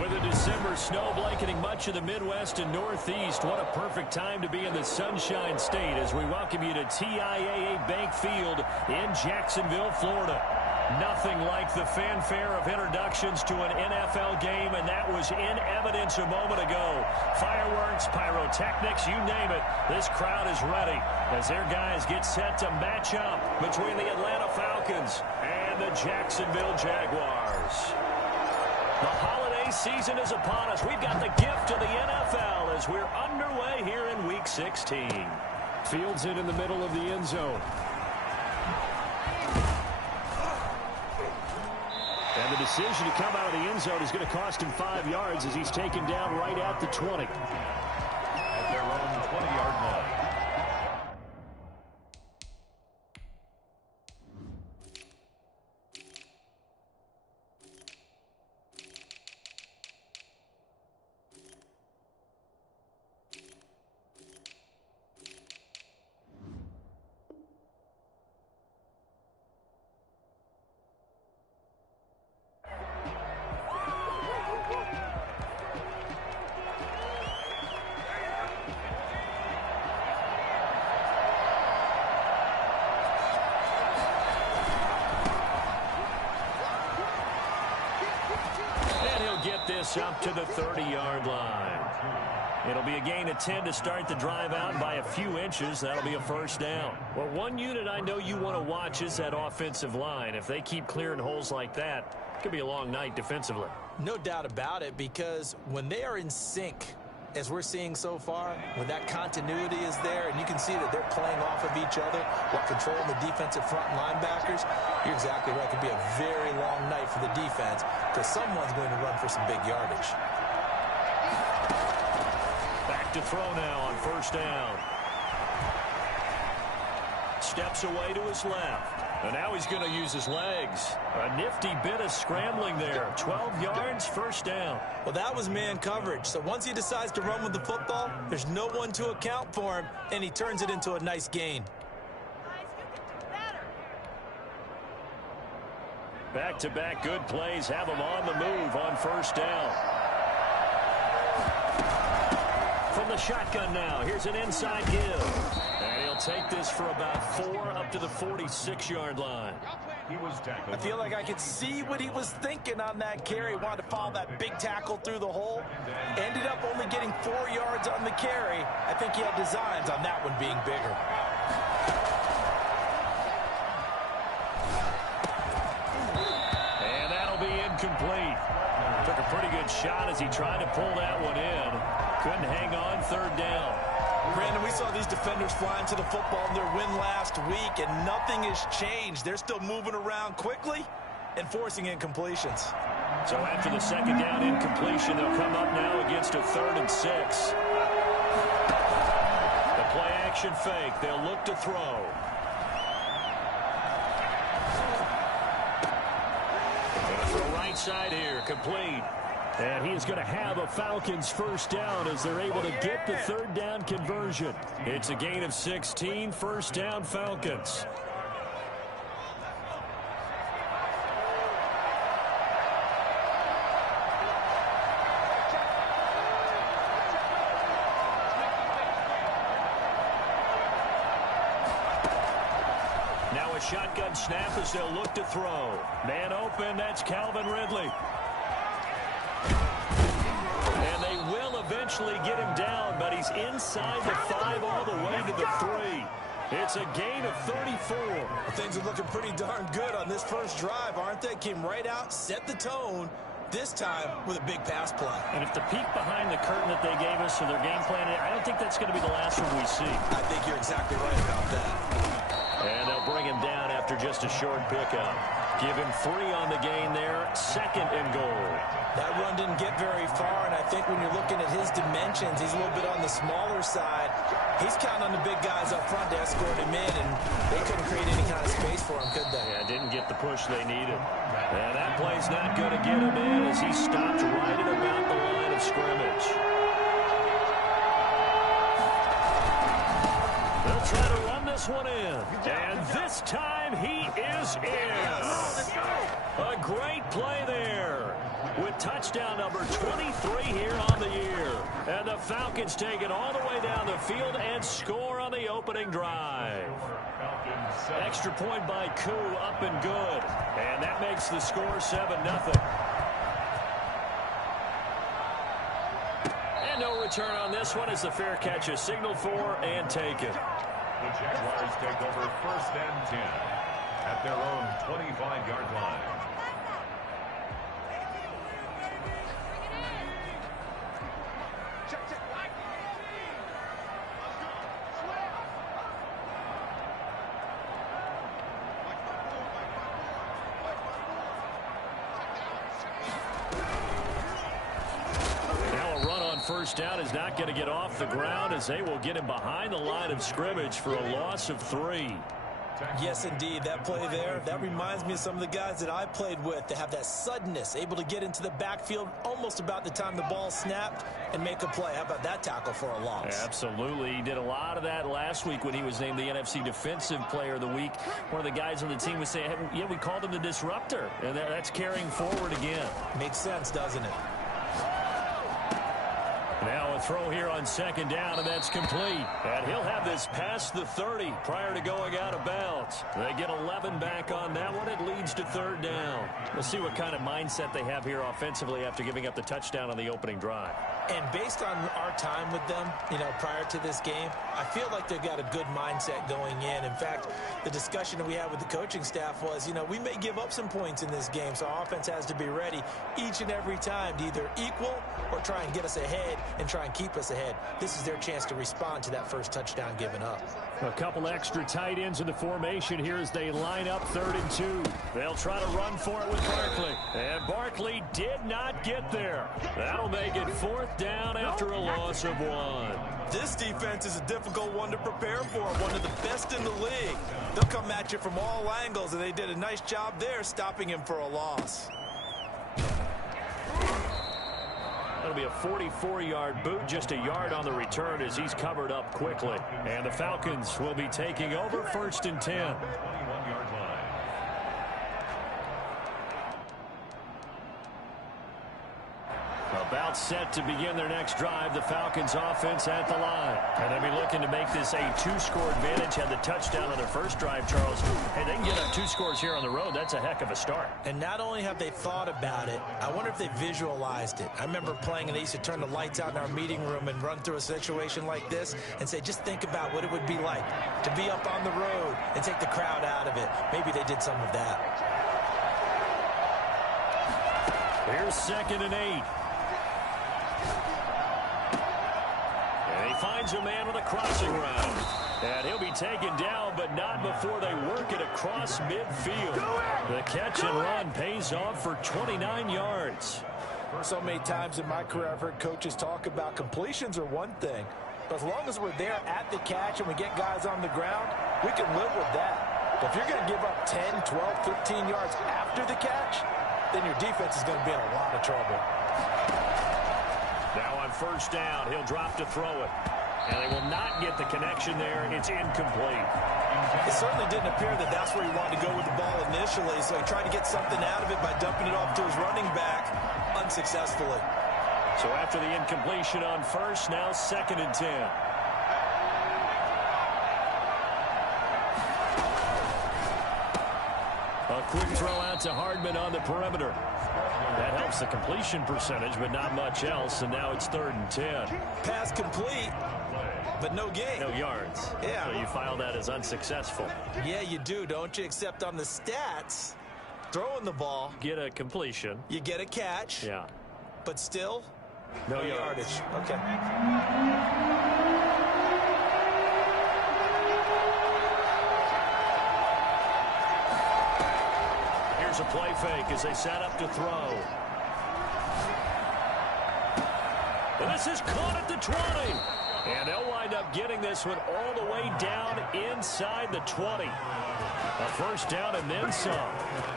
With a December snow blanketing much of the Midwest and Northeast, what a perfect time to be in the Sunshine State as we welcome you to TIAA Bank Field in Jacksonville, Florida. Nothing like the fanfare of introductions to an NFL game, and that was in evidence a moment ago. Fireworks, pyrotechnics, you name it, this crowd is ready as their guys get set to match up between the Atlanta Falcons and the Jacksonville Jaguars. The holiday season is upon us. We've got the gift of the NFL as we're underway here in Week 16. Fields it in the middle of the end zone. And the decision to come out of the end zone is going to cost him 5 yards as he's taken down right at the 20. At their own 20-yard line. This up to the 30-yard line. It'll be a gain of 10 to start the drive out by a few inches. That'll be a first down. Well, one unit I know you want to watch is that offensive line. If they keep clearing holes like that, it could be a long night defensively. No doubt about it, because when they are in sync, as we're seeing so far, when that continuity is there and you can see that they're playing off of each other while controlling the defensive front linebackers, you're exactly right. It could be a very long night for the defense because someone's going to run for some big yardage. Back to throw now on first down. Steps away to his left. And now he's going to use his legs. A nifty bit of scrambling there. 12 yards, first down. Well, that was man coverage. So once he decides to run with the football, there's no one to account for him, and he turns it into a nice gain. Back-to-back good plays have him on the move on first down. From the shotgun now, here's an inside give. And he'll take this for about 4 up to the 46-yard line. I feel like I could see what he was thinking on that carry. Wanted to follow that big tackle through the hole. Ended up only getting 4 yards on the carry. I think he had designs on that one being bigger. And that'll be incomplete. Took a pretty good shot as he tried to pull that one in. Couldn't hang on, third down. Brandon, we saw these defenders flying to the football in their win last week, and nothing has changed. They're still moving around quickly and forcing incompletions. So after the second down incompletion, they'll come up now against a 3rd and 6. The play action fake. They'll look to throw. Gonna throw right side here, complete. And he's going to have a Falcons first down as they're able to get the 3rd down conversion. It's a gain of 16, first down Falcons. Now a shotgun snap as they'll look to throw. Man open, that's Calvin Ridley. Eventually get him down, but he's inside the 5 all the way to the 3. It's a gain of 34. Well, things are looking pretty darn good on this first drive, aren't they? Came right out, set the tone, this time with a big pass play. And if the peek behind the curtain that they gave us for their game plan, I don't think that's going to be the last one we see. I think you're exactly right about that. And they'll bring him down after just a short pickup. Give him 3 on the gain there, 2nd and goal. That run didn't get very far, and I think when you're looking at his dimensions, he's a little bit on the smaller side. He's counting on the big guys up front to escort him in, and they couldn't create any kind of space for him, could they? Yeah, didn't get the push they needed. And that play's not going to get him in as he stopped right at about the line of scrimmage. They'll try to run this one in. And this time he is in. A great play there. With touchdown number 23 here on the year. And the Falcons take it all the way down the field and score on the opening drive. Extra point by Koo, up and good. And that makes the score 7-0. And no return on this one as the fair catch is signaled for and taken. The Jaguars take over 1st and 10 at their own 25-yard line. First down is not going to get off the ground as they will get him behind the line of scrimmage for a loss of 3. Yes, indeed. That play there, that reminds me of some of the guys that I played with. They have that suddenness, able to get into the backfield almost about the time the ball snapped and make a play. How about that tackle for a loss? Absolutely. He did a lot of that last week when he was named the NFC Defensive Player of the Week. One of the guys on the team was saying, hey, yeah, we called him the disruptor. And that's carrying forward again. Makes sense, doesn't it? Now a throw here on 2nd down, and that's complete. And he'll have this past the 30 prior to going out of bounds. They get 11 back on that one. It leads to 3rd down. We'll see what kind of mindset they have here offensively after giving up the touchdown on the opening drive. And based on our time with them, prior to this game, I feel like they've got a good mindset going in. In fact, the discussion that we had with the coaching staff was, we may give up some points in this game, so our offense has to be ready each and every time to either equal or try and get us ahead and try and keep us ahead. This is their chance to respond to that first touchdown given up. A couple extra tight ends in the formation here as they line up 3rd and 2. They'll try to run for it with Barkley. And Barkley did not get there. That'll make it 4th down after a loss of 1. This defense is a difficult one to prepare for, one of the best in the league. They'll come at you from all angles, and they did a nice job there stopping him for a loss. That'll be a 44-yard boot, just a yard on the return as he's covered up quickly. And the Falcons will be taking over 1st and 10. 21-yard line. About set to begin their next drive, the Falcons offense at the line. And they'll be looking to make this a 2-score advantage. Had the touchdown on their first drive, Charles. Hey, they can get up 2 scores here on the road. That's a heck of a start. And not only have they thought about it, I wonder if they visualized it. I remember playing, and they used to turn the lights out in our meeting room and run through a situation like this and say, just think about what it would be like to be up on the road and take the crowd out of it. Maybe they did some of that. Here's 2nd and 8. And he finds a man with a crossing route. And he'll be taken down, but not before they work it across midfield. The catch and run pays off for 29 yards. So many times in my career, I've heard coaches talk about completions are one thing. But as long as we're there at the catch and we get guys on the ground, we can live with that. But if you're going to give up 10, 12, 15 yards after the catch, then your defense is going to be in a lot of trouble. Now on 1st down, he'll drop to throw it. And they will not get the connection there. It's incomplete. It certainly didn't appear that that's where he wanted to go with the ball initially, so he tried to get something out of it by dumping it off to his running back unsuccessfully. So after the incompletion on 1st, now 2nd and 10. A quick throw out to Hardman on the perimeter. That helps the completion percentage, but not much else, and now it's 3rd and 10. Pass complete, but no gain. No yards. Yeah. So you file that as unsuccessful. Yeah, you do, don't you? Except on the stats, throwing the ball. Get a completion. You get a catch. Yeah. But still, no yardage. Okay. Here's a play fake as they set up to throw. And this is caught at the 20. And they'll wind up getting this one all the way down inside the 20. A 1st down and then some.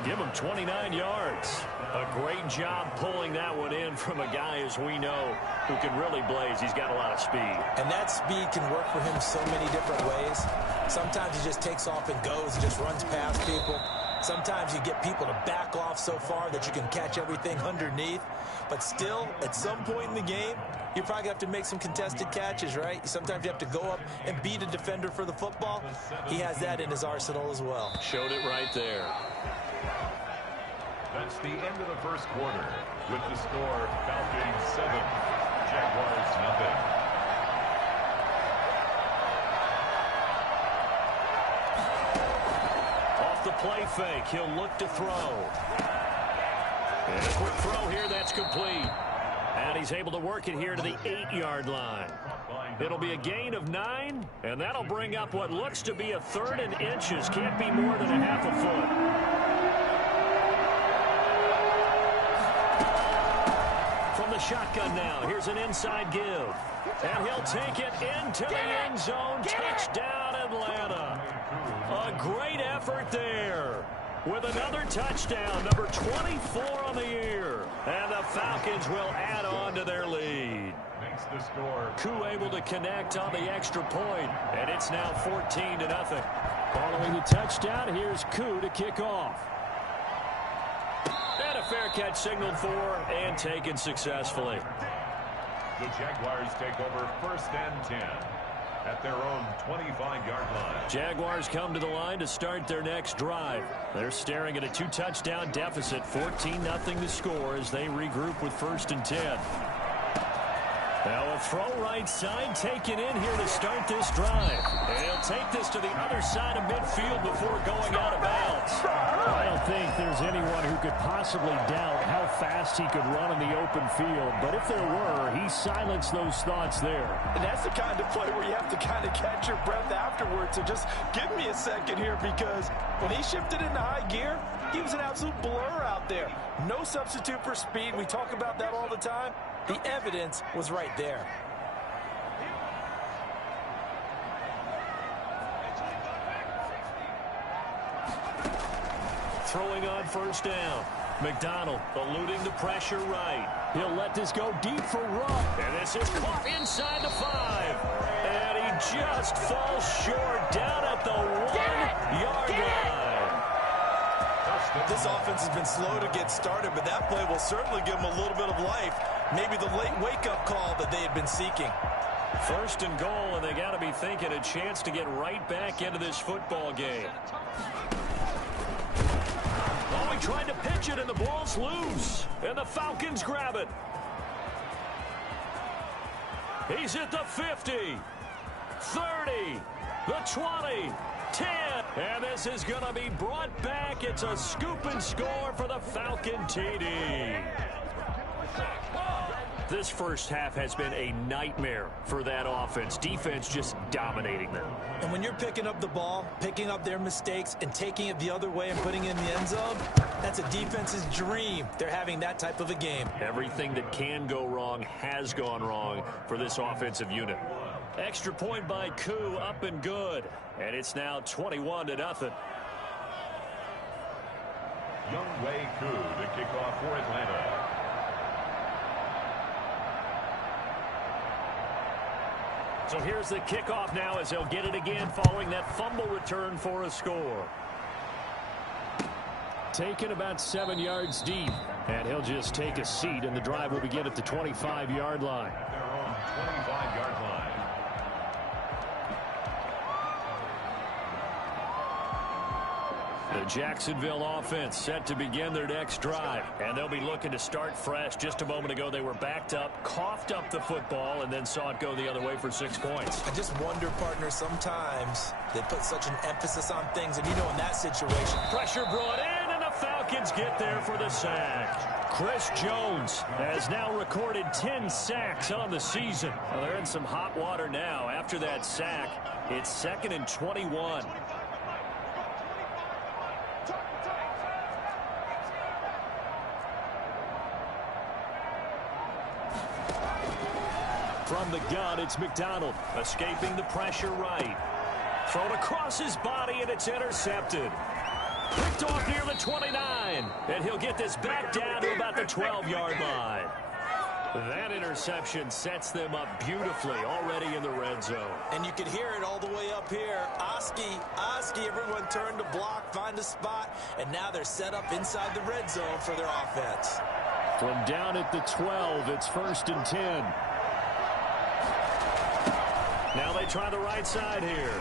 Give them 29 yards. A great job pulling that one in from a guy, as we know, who can really blaze. He's got a lot of speed. And that speed can work for him so many different ways. Sometimes he just takes off and goes and just runs past people. Sometimes you get people to back off so far that you can catch everything underneath. But still, at some point in the game, you're probably going to have to make some contested catches, right? Sometimes you have to go up and beat a defender for the football. He has that in his arsenal as well. Showed it right there. That's the end of the first quarter with the score Falcons 7, Jaguars 0. Off the play fake, he'll look to throw. And a quick throw here, that's complete. And he's able to work it here to the 8-yard line. It'll be a gain of 9, and that'll bring up what looks to be a 3rd and inches. Can't be more than a half a foot. From the shotgun now, here's an inside give. And he'll take it into the end zone. Touchdown, Atlanta. A great effort there. With another touchdown, number 24 on the year. And the Falcons will add on to their lead. Makes the score. Koo able to connect on the extra point, and it's now 14-0. Following the touchdown, here's Koo to kick off. And a fair catch signaled for and taken successfully. The Jaguars take over 1st and 10. At their own 25-yard line. Jaguars come to the line to start their next drive. They're staring at a 2-touchdown deficit, 14-0 to score as they regroup with 1st and 10. Now a throw right side taken in here to start this drive. And he'll take this to the other side of midfield before going out of bounds. I don't think there's anyone who could possibly doubt how fast he could run in the open field. But if there were, he silenced those thoughts there. And that's the kind of play where you have to kind of catch your breath afterwards. So just give me a second here, because when he shifted into high gear, he was an absolute blur out there. No substitute for speed. We talk about that all the time. The evidence was right there. Throwing on 1st down. McDonald eluding the pressure right. He'll let this go deep for Rupp. And this is caught inside the 5. And he just falls short down at the 1-yard line. This offense has been slow to get started, but that play will certainly give them a little bit of life. Maybe the late wake-up call that they had been seeking. 1st and goal, and they got to be thinking a chance to get right back into this football game. Oh, he tried to pitch it, and the ball's loose. And the Falcons grab it. He's at the 50, 30, the 20, 10. And this is going to be brought back. It's a scoop and score for the Falcon TD. This first half has been a nightmare for that offense. Defense just dominating them. And when you're picking up the ball, picking up their mistakes, and taking it the other way and putting it in the end zone, that's a defense's dream. They're having that type of a game. Everything that can go wrong has gone wrong for this offensive unit. Extra point by Koo, up and good. And it's now 21-0. Younghoe Koo to kick off for Atlanta. So here's the kickoff now as they'll get it again following that fumble return for a score. Taken about 7 yards deep. And he'll just take a seat, and the drive will begin at the 25-yard line. At their own 25-yard line. The Jacksonville offense set to begin their next drive. And they'll be looking to start fresh. Just a moment ago, they were backed up, coughed up the football, and then saw it go the other way for 6 points. I just wonder, partner, sometimes they put such an emphasis on things. And, you know, in that situation, Pressure brought in, and the Falcons get there for the sack. Chris Jones has now recorded 10 sacks on the season. Well, they're in some hot water now. After that sack, it's 2nd and 21. From the gun, it's McDonald, escaping the pressure right. Thrown across his body, and it's intercepted. Picked off near the 29, and he'll get this back down to about the 12-yard line. That interception sets them up beautifully already in the red zone. And you could hear it all the way up here. Oski, everyone turned to block, find a spot, and now they're set up inside the red zone for their offense. From down at the 12, it's 1st and 10. Now they try the right side here.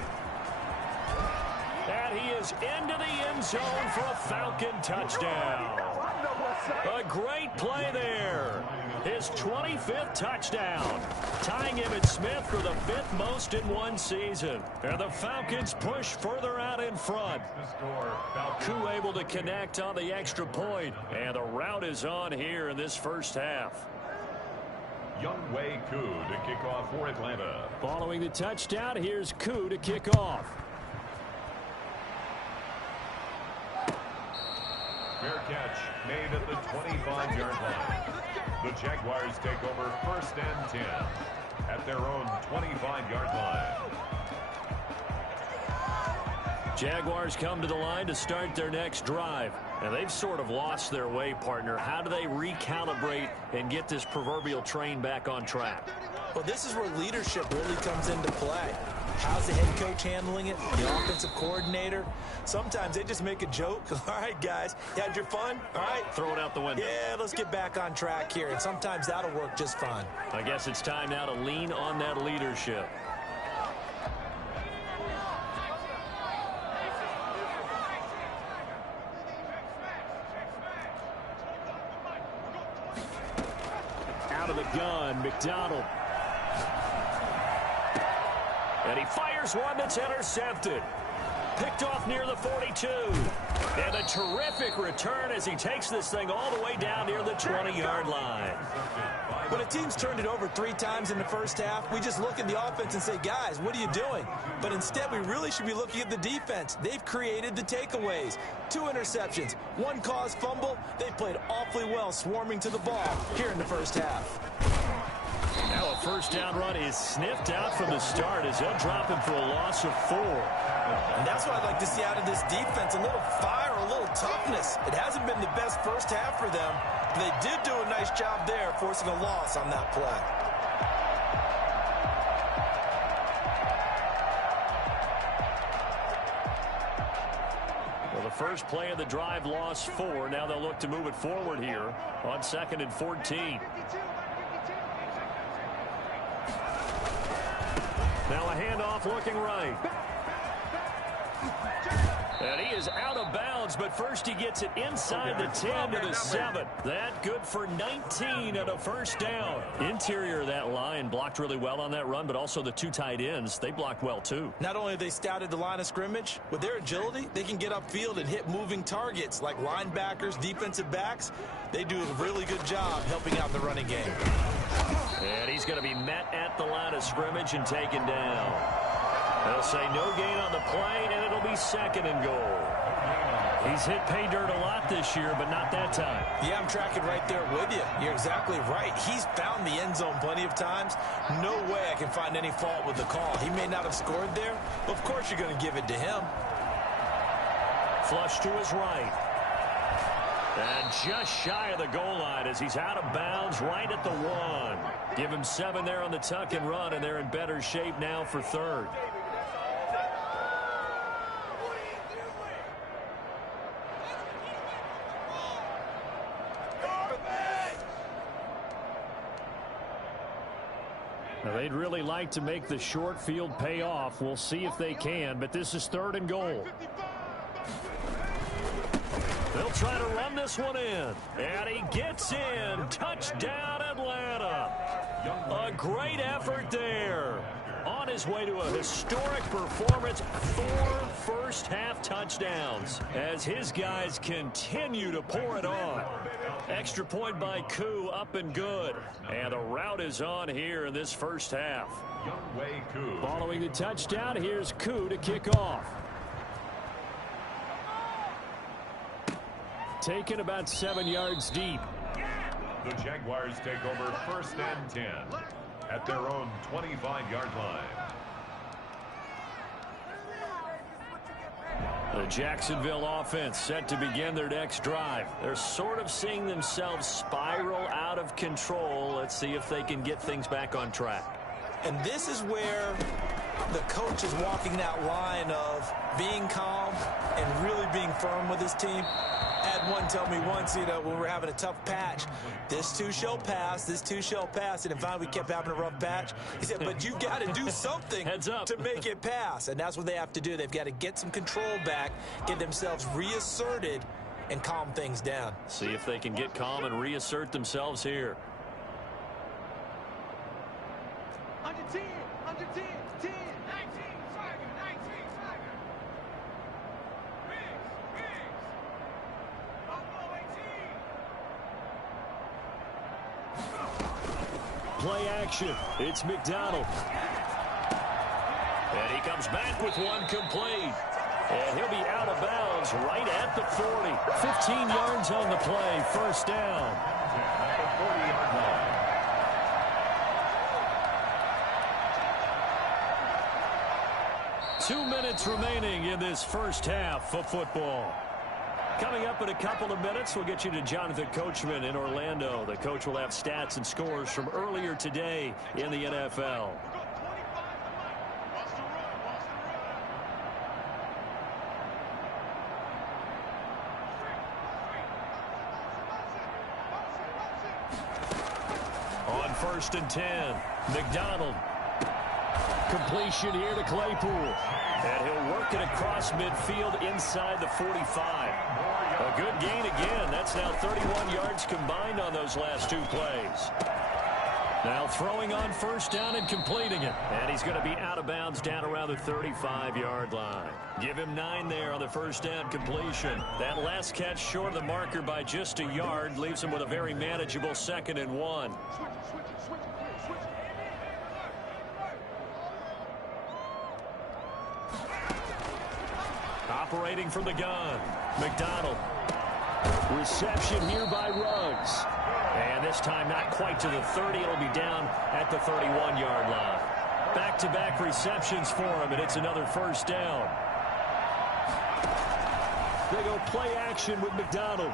And he is into the end zone for a Falcon touchdown. A great play there. His 25th touchdown, tying Emmitt Smith for the 5th most in one season. And the Falcons push further out in front. Koo able to connect on the extra point, and the route is on here in this first half. Younghoe Koo to kick off for Atlanta. Following the touchdown, here's Koo to kick off. Fair catch made at the 25-yard line. The Jaguars take over 1st and 10 at their own 25-yard line. Jaguars come to the line to start their next drive. And they've sort of lost their way, partner. How do they recalibrate and get this proverbial train back on track? Well, this is where leadership really comes into play. How's the head coach handling it? The offensive coordinator? Sometimes they just make a joke. All right, guys, you had your fun? All right. Throw it out the window. Yeah, let's get back on track here. And sometimes that'll work just fine. I guess it's time now to lean on that leadership. Out of the gun, McDonald. And he fires one that's intercepted. Picked off near the 42. And a terrific return as he takes this thing all the way down near the 20-yard line. When a team's turned it over 3 times in the first half, we just look at the offense and say, guys, what are you doing? But instead, we really should be looking at the defense. They've created the takeaways. 2 interceptions, 1 caused fumble. They played awfully well swarming to the ball here in the first half. Now a first down run is sniffed out from the start as they'll drop him for a loss of 4. And that's what I'd like to see out of this defense, a little fire, a little toughness. It hasn't been the best first half for them. They did do a nice job there, forcing a loss on that play. Well, the first play of the drive lost 4. Now they'll look to move it forward here on 2nd and 14. Now a handoff looking right. And he is out of bounds, but first he gets it inside the 10 to the 7. That good for 19 and a first down. Interior of that line blocked really well on that run, but also the 2 tight ends, they blocked well too. Not only have they scouted the line of scrimmage, with their agility, they can get upfield and hit moving targets like linebackers, defensive backs. They do a really good job helping out the running game. And he's going to be met at the line of scrimmage and taken down. They'll say no gain on the play, and it'll be 2nd and goal. He's hit pay dirt a lot this year, but not that time. Yeah, I'm tracking right there with you. You're exactly right. He's found the end zone plenty of times. No way I can find any fault with the call. He may not have scored there, but of course you're going to give it to him. Flush to his right. And just shy of the goal line as he's out of bounds right at the 1. Give him 7 there on the tuck and run, and they're in better shape now for 3rd. Now, they'd really like to make the short field pay off. We'll see if they can, but this is 3rd and goal. They'll try to run this one in. And he gets in. Touchdown, Atlanta. A great effort there. On his way to a historic performance, 4 first-half touchdowns as his guys continue to pour it on. Extra point by Koo, up and good. And the route is on here in this first half. Younghoe Koo. Following the touchdown, here's Koo to kick off. Taken about 7 yards deep. The Jaguars take over 1st and 10 at their own 25-yard line. The Jacksonville offense set to begin their next drive. They're sort of seeing themselves spiral out of control. Let's see if they can get things back on track. And this is where the coach is walking that line of being calm and really being firm with his team. I had one tell me once, when we were having a tough patch, this too shall pass, this too shall pass. And finally we kept having a rough patch. He said, but you got to do something to make it pass. And that's what they have to do. They've got to get some control back, get themselves reasserted, and calm things down. See if they can get calm and reassert themselves here. Under 10, 10, 19, Tiger, 19, Tiger. Riggs, Buffalo 18. Play action. It's McDonald. And he comes back with one complete. And he'll be out of bounds right at the 40. 15 yards on the play. First down. At the 40-yard line. 2 minutes remaining in this first half of football. Coming up in a couple of minutes, we'll get you to Jonathan Coachman in Orlando. The coach will have stats and scores from earlier today in the NFL. On 1st and 10, McDonald. Completion here to Claypool. And he'll work it across midfield inside the 45. A good gain again. That's now 31 yards combined on those last two plays. Now throwing on first down and completing it. And he's going to be out of bounds down around the 35-yard line. Give him 9 there on the first down completion. That last catch short of the marker by just a yard leaves him with a very manageable 2nd and 1. Operating from the gun, McDonald. Reception here by Ruggs. And this time not quite to the 30. It'll be down at the 31-yard line. Back-to-back receptions for him, and it's another first down. They go play action with McDonald.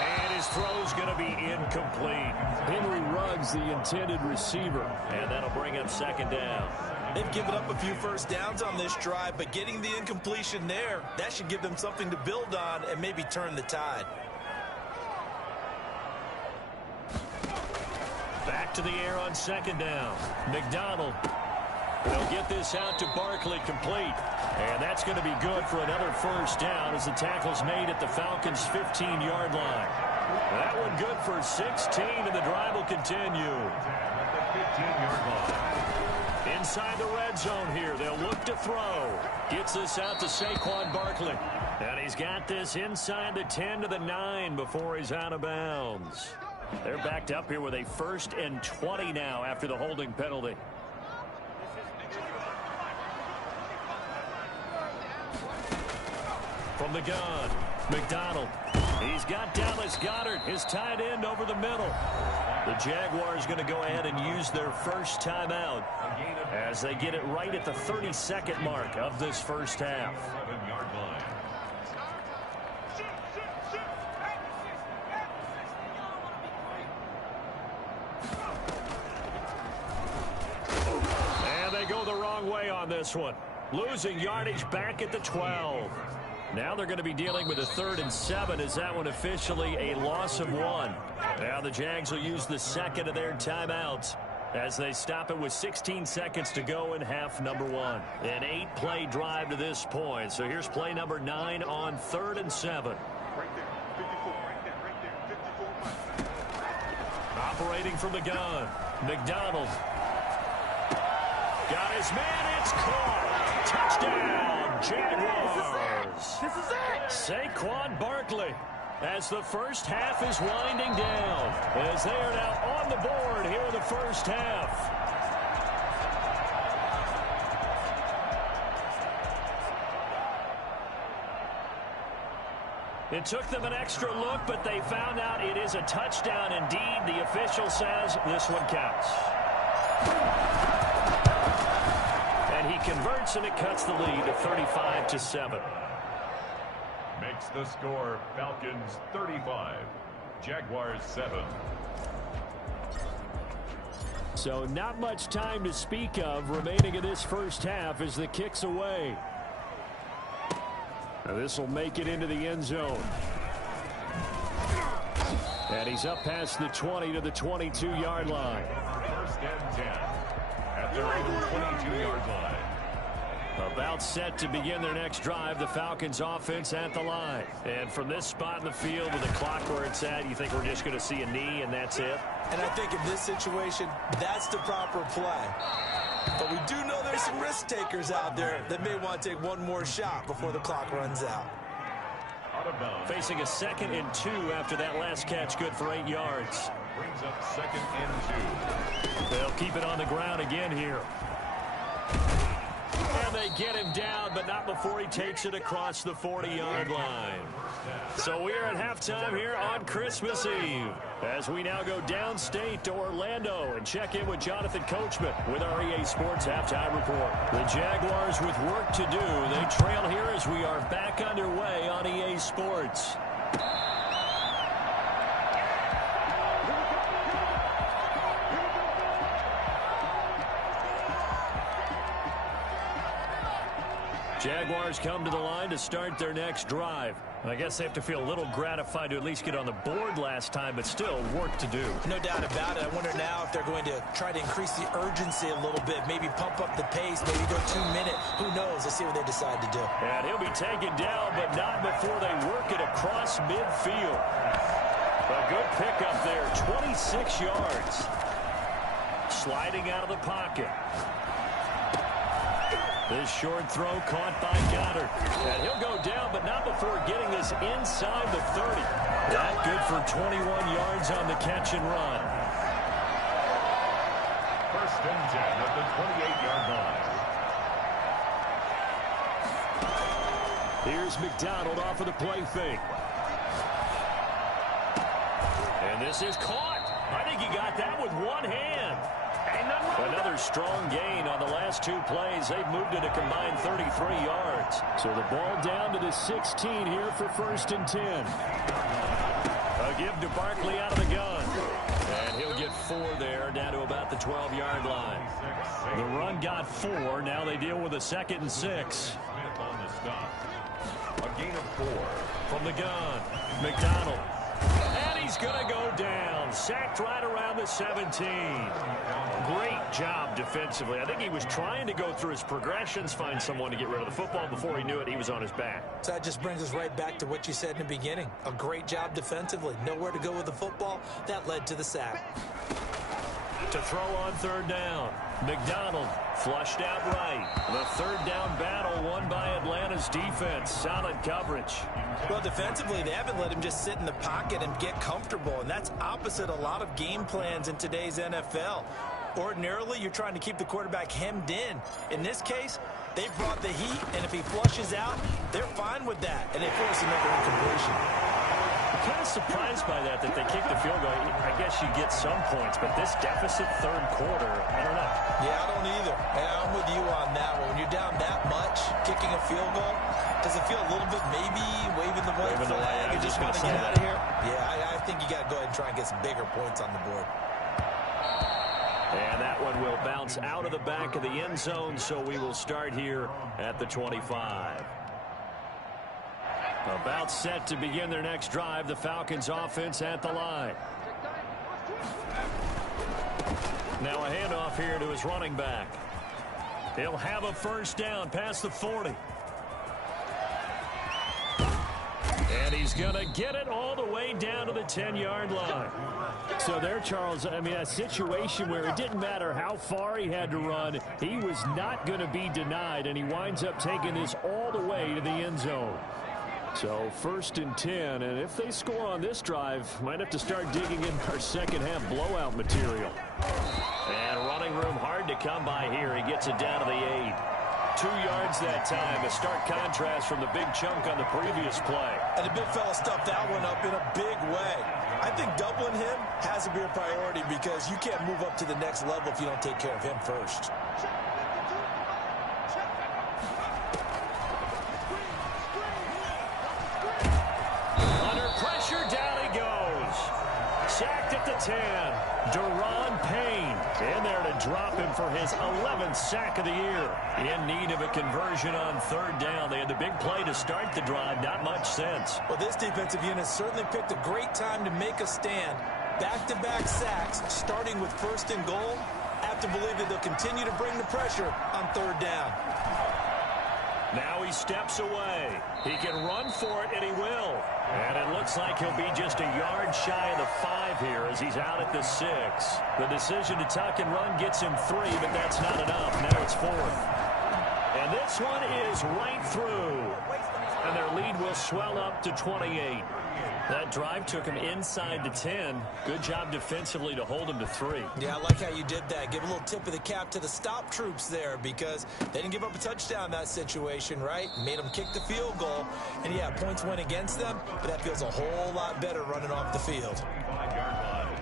And his throw's going to be incomplete. Henry Ruggs, the intended receiver. And that'll bring up 2nd down. They've given up a few first downs on this drive, but getting the incompletion there, that should give them something to build on and maybe turn the tide. Back to the air on 2nd down. McDonald. They'll get this out to Barkley, complete. And that's going to be good for another first down as the tackle's made at the Falcons' 15-yard line. That one good for 16, and the drive will continue. At the 15-yard line. Inside the red zone here, they'll look to throw. Gets this out to Saquon Barkley. And he's got this inside the 10 to the 9 before he's out of bounds. They're backed up here with a 1st and 20 now after the holding penalty. From the gun, McDonald. He's got Dallas Goedert, his tight end, over the middle. The Jaguars going to go ahead and use their first timeout as they get it right at the 32nd mark of this first half. 11-yard line. And they go the wrong way on this one. Losing yardage back at the 12. Now they're going to be dealing with a 3rd and 7 as that one officially a loss of 1. Now the Jags will use the 2nd of their timeouts as they stop it with 16 seconds to go in half number 1. An 8-play drive to this point. So here's play number 9 on 3rd and 7. Right there, 54, right there, 54. Operating from the gun, McDonald. Got his man, it's caught. Touchdown, Jaguars. This is it. Saquon Barkley as the first half is winding down. As they are now on the board here in the first half. It took them an extra look, but they found out it is a touchdown indeed. The official says this one counts. And And he converts, and it cuts the lead to 35-7. Makes the score Falcons 35, Jaguars 7. So not much time to speak of remaining in this first half as the kick's away. Now this will make it into the end zone. And he's up past the 20 to the 22-yard line. First and 10 at their own 22-yard line. About set to begin their next drive, the Falcons offense at the line. And from this spot in the field with the clock where it's at, you think we're just going to see a knee and that's it? And I think in this situation, that's the proper play. But we do know there's some risk takers out there that may want to take one more shot before the clock runs out. Out of bounds. Facing a 2nd and 2 after that last catch, good for 8 yards. Brings up 2nd and 2. They'll keep it on the ground again here. And they get him down, but not before he takes it across the 40-yard line. So we are at halftime here on Christmas Eve as we now go downstate to Orlando and check in with Jonathan Coachman with our EA Sports Halftime Report. The Jaguars with work to do. They trail here as we are back underway on EA Sports. Jaguars come to the line to start their next drive. I guess they have to feel a little gratified to at least get on the board last time, but still work to do. No doubt about it. I wonder now if they're going to try to increase the urgency a little bit, maybe pump up the pace, maybe go 2-minute. Who knows? Let's see what they decide to do. And he'll be taken down, but not before they work it across midfield. A good pickup there, 26 yards. Sliding out of the pocket. This short throw caught by Goddard. And he'll go down, but not before getting this inside the 30. That good for 21 yards on the catch and run. First and 10 at the 28-yard line. Here's McDonald off of the play fake. And this is caught. I think he got that with one hand. Another strong gain on the last 2 plays. They've moved it a combined 33 yards. So the ball down to the 16 here for 1st and 10. A give to Barkley out of the gun. And he'll get 4 there, down to about the 12-yard line. The run got 4. Now they deal with a 2nd and 6. Smith on the stop. A gain of 4. From the gun, McDonald. And he's going to go down. Sacked right around the 17. Great job defensively. I think he was trying to go through his progressions, find someone to get rid of the football. Before he knew it, he was on his back. So that just brings us right back to what you said in the beginning. A great job defensively. Nowhere to go with the football. That led to the sack. To throw on 3rd down. McDonald flushed out right. The 3rd down battle won by Atlanta's defense. Solid coverage. Well, defensively, they haven't let him just sit in the pocket and get comfortable, and that's opposite a lot of game plans in today's NFL. Ordinarily, you're trying to keep the quarterback hemmed in. In this case, they brought the heat, and if he flushes out, they're fine with that, and they force another incompletion. I'm kind of surprised by that they kicked the field goal. I guess you get some points, but this deficit 3rd quarter, I don't know. Yeah, I don't either. And I'm with you on that one. When you're down that much, kicking a field goal, does it feel a little bit maybe waving the white flag and just want to get out of here? Yeah, I think you got to go ahead and try and get some bigger points on the board. And that one will bounce out of the back of the end zone, so we will start here at the 25. About set to begin their next drive, the Falcons offense at the line. Now a handoff here to his running back. He'll have a 1st down past the 40. And he's going to get it all the way down to the 10-yard line. So there, Charles, I mean, a situation where it didn't matter how far he had to run, he was not going to be denied, and he winds up taking this all the way to the end zone. So 1st and 10, and if they score on this drive, might have to start digging in our second-half blowout material. And running room hard to come by here. He gets it down to the 8. 2 yards that time. A stark contrast from the big chunk on the previous play. And the big fella stuffed that one up in a big way. I think doubling him has to be a priority because you can't move up to the next level if you don't take care of him first. 10, Deron Payne in there to drop him for his 11th sack of the year. In need of a conversion on third down. They had the big play to start the drive. Not much sense. Well, this defensive unit certainly picked a great time to make a stand. Back-to-back sacks, starting with first and goal. I have to believe that they'll continue to bring the pressure on third down. Now he steps away. He can run for it, and he will. And it looks like he'll be just a yard shy of the 5 here as he's out at the 6. The decision to tuck and run gets him 3, but that's not enough. Now it's 4th. And this one is right through. And their lead will swell up to 28. That drive took him inside the 10. Good job defensively to hold him to 3. Yeah, I like how you did that. Give a little tip of the cap to the stop troops there because they didn't give up a touchdown in that situation, right? Made them kick the field goal. And, yeah, points went against them, but that feels a whole lot better running off the field. 25-yard line.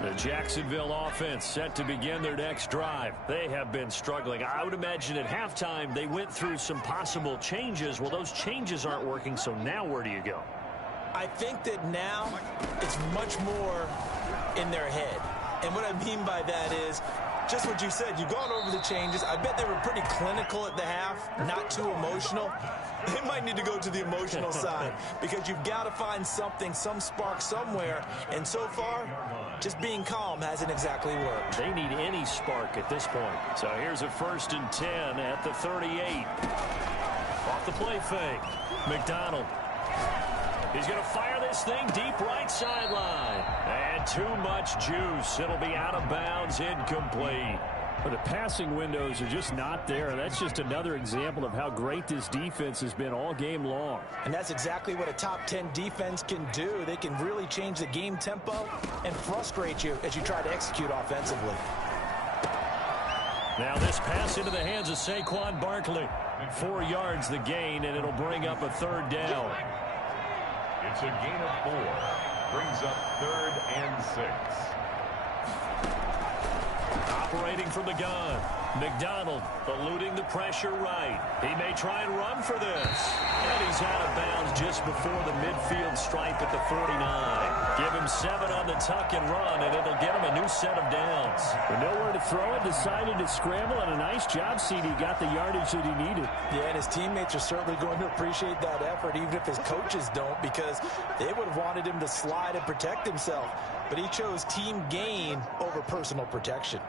The Jacksonville offense set to begin their next drive. They have been struggling. I would imagine at halftime they went through some possible changes. Well, those changes aren't working, so now where do you go? I think that now it's much more in their head. And what I mean by that is just what you said. You've gone over the changes. I bet they were pretty clinical at the half, not too emotional. They might need to go to the emotional side because you've got to find something, some spark somewhere. And so far, just being calm hasn't exactly worked. They need any spark at this point. So here's a 1st and 10 at the 38. Off the play fake. McDonald. He's going to fire this thing deep right sideline. And too much juice. It'll be out of bounds, incomplete. But the passing windows are just not there. That's just another example of how great this defense has been all game long. And that's exactly what a top 10 defense can do. They can really change the game tempo and frustrate you as you try to execute offensively. Now this pass into the hands of Saquon Barkley. 4 yards the gain, and it'll bring up a 3rd down. It's a gain of 4. Brings up 3rd and 6. Operating from the gun. McDonald eluding the pressure right. He may try and run for this. And he's out of bounds just before the midfield stripe at the 49. Give him 7 on the tuck and run, and it'll get him a new set of downs. With nowhere to throw it, decided to scramble, and a nice job, CD. Got the yardage that he needed. Yeah, and his teammates are certainly going to appreciate that effort, even if his coaches don't, because they would have wanted him to slide and protect himself. But he chose team gain over personal protection.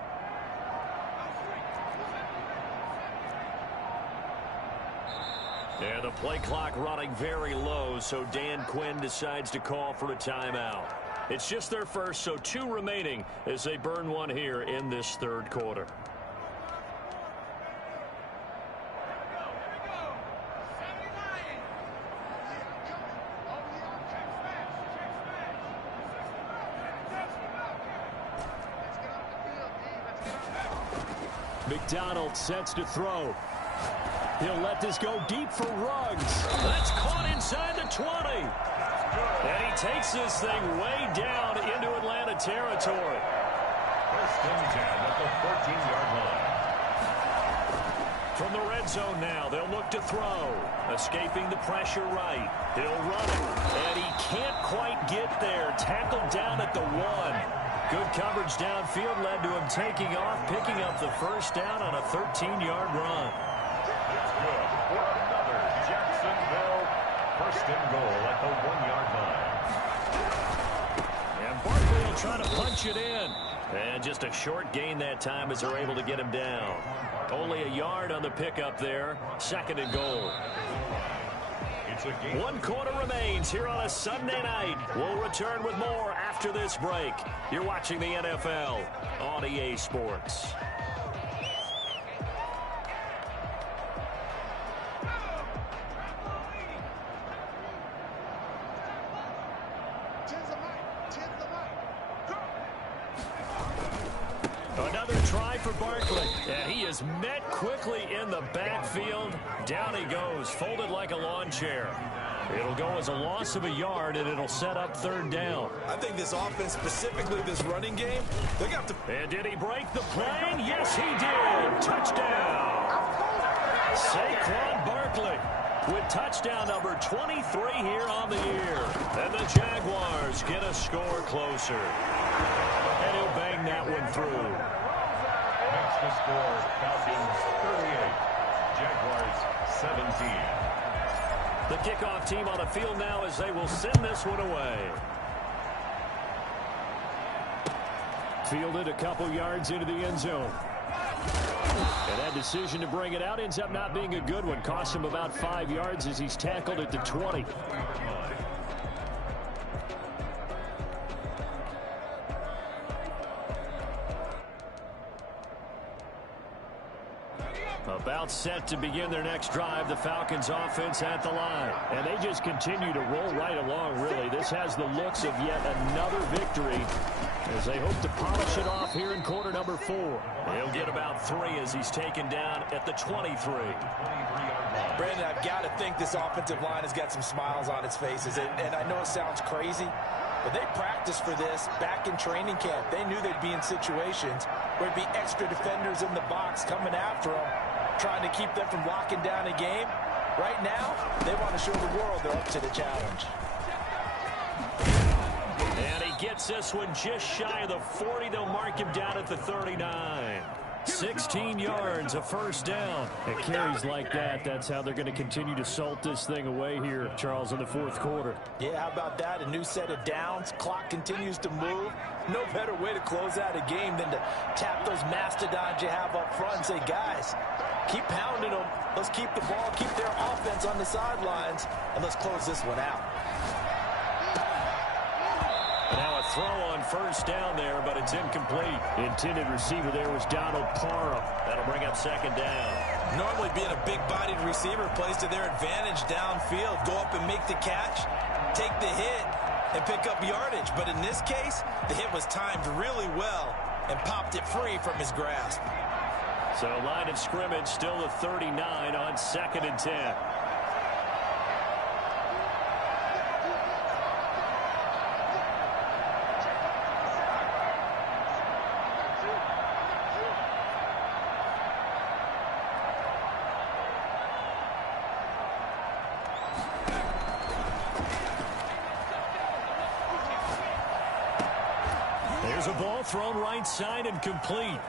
And the play clock running very low, so Dan Quinn decides to call for a timeout. It's just their first, so 2 remaining as they burn one here in this 3rd quarter. McDonald sets to throw. He'll let this go deep for Ruggs. That's caught inside the 20. And he takes this thing way down into Atlanta territory. 1st and 10 at the 14-yard line. From the red zone now, they'll look to throw. Escaping the pressure right. He'll run it. And he can't quite get there. Tackled down at the 1. Good coverage downfield led to him taking off, picking up the 1st down on a 13-yard run. It's good for another Jacksonville 1st and goal at the 1-yard line. And Barkley will try to punch it in. And just a short gain that time as they're able to get him down. Only a yard on the pickup there. 2nd and goal. It's a game. 1 quarter remains here on a Sunday night. We'll return with more after this break. You're watching the NFL on EA Sports. Another try for Barkley. And he is met quickly in the backfield. Down he goes, folded like a lawn chair. It'll go as a loss of a yard, and it'll set up third down. I think this offense, specifically this running game, they're going to have to... And did he break the plane? Yes, he did. Touchdown. Saquon Barkley with touchdown number 23 here on the year. And the Jaguars get a score closer. And he'll bang that one through. Makes the score Falcons 38, Jaguars 17. The kickoff team on the field now as they will send this one away. Fielded a couple yards into the end zone. And that decision to bring it out ends up not being a good one. Costs him about 5 yards as he's tackled at the 20. About set to begin their next drive, the Falcons offense at the line. And they just continue to roll right along, really. This has the looks of yet another victory as they hope to polish it off here in quarter number 4. He'll get about 3 as he's taken down at the 23. Brandon, I've got to think this offensive line has got some smiles on its faces. And I know it sounds crazy, but they practiced for this back in training camp. They knew they'd be in situations where it'd be extra defenders in the box coming after them, trying to keep them from locking down a game. Right now, they want to show the world they're up to the challenge. And he gets this one just shy of the 40. They'll mark him down at the 39. 16 yards, a first down. It carries like that. That's how they're going to continue to salt this thing away here, Charles, in the fourth quarter. Yeah, how about that? A new set of downs. Clock continues to move. No better way to close out a game than to tap those mastodons you have up front and say, guys, keep pounding them. Let's keep the ball, keep their offense on the sidelines, and let's close this one out. Now a throw on first down there, but it's incomplete. Intended receiver there was Donald Parham. That'll bring up second down. Normally being a big-bodied receiver plays to their advantage downfield. Go up and make the catch, take the hit, and pick up yardage. But in this case, the hit was timed really well and popped it free from his grasp. So line of scrimmage still the 39 on 2nd and 10. There's a ball thrown right side and complete.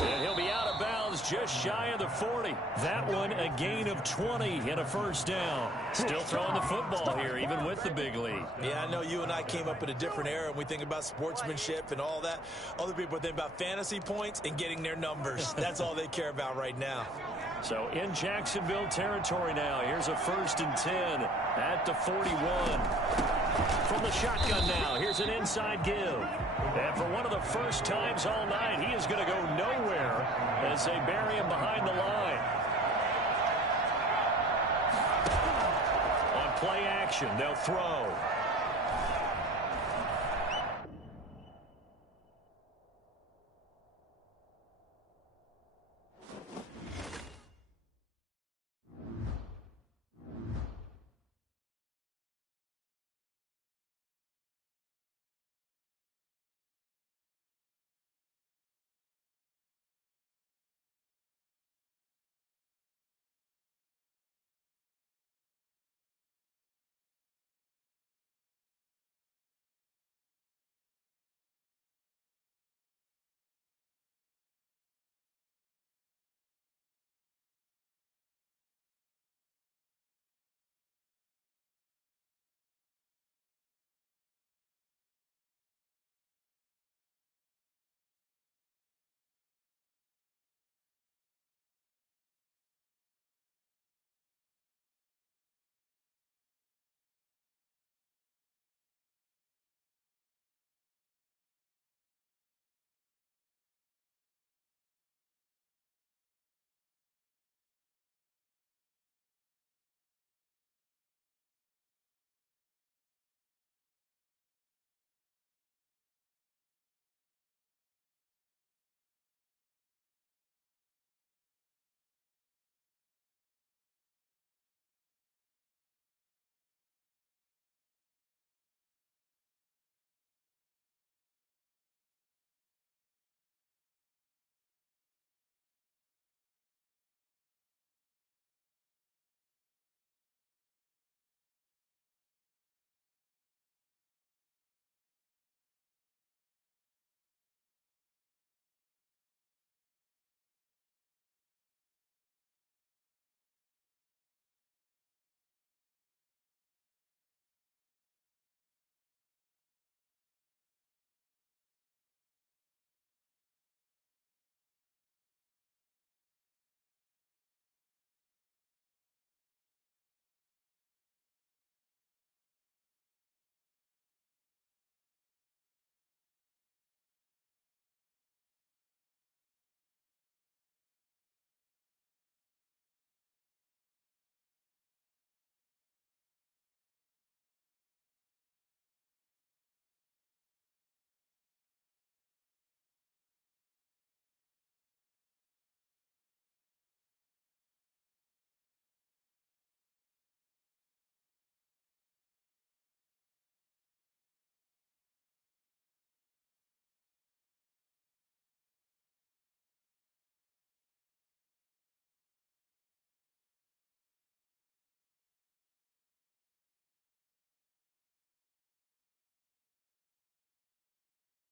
And he'll be out of bounds just shy of the 40. That one a gain of 20 and a first down. Still throwing the football here, even with the big lead. Yeah, I know you and I came up in a different era, and we think about sportsmanship and all that. Other people think about fantasy points and getting their numbers. That's all they care about right now. So in Jacksonville territory now. Here's a 1st and 10 at the 41. From the shotgun now, here's an inside give. And for one of the first times all night, he is going to go nowhere as they bury him behind the line. On play action, they'll throw.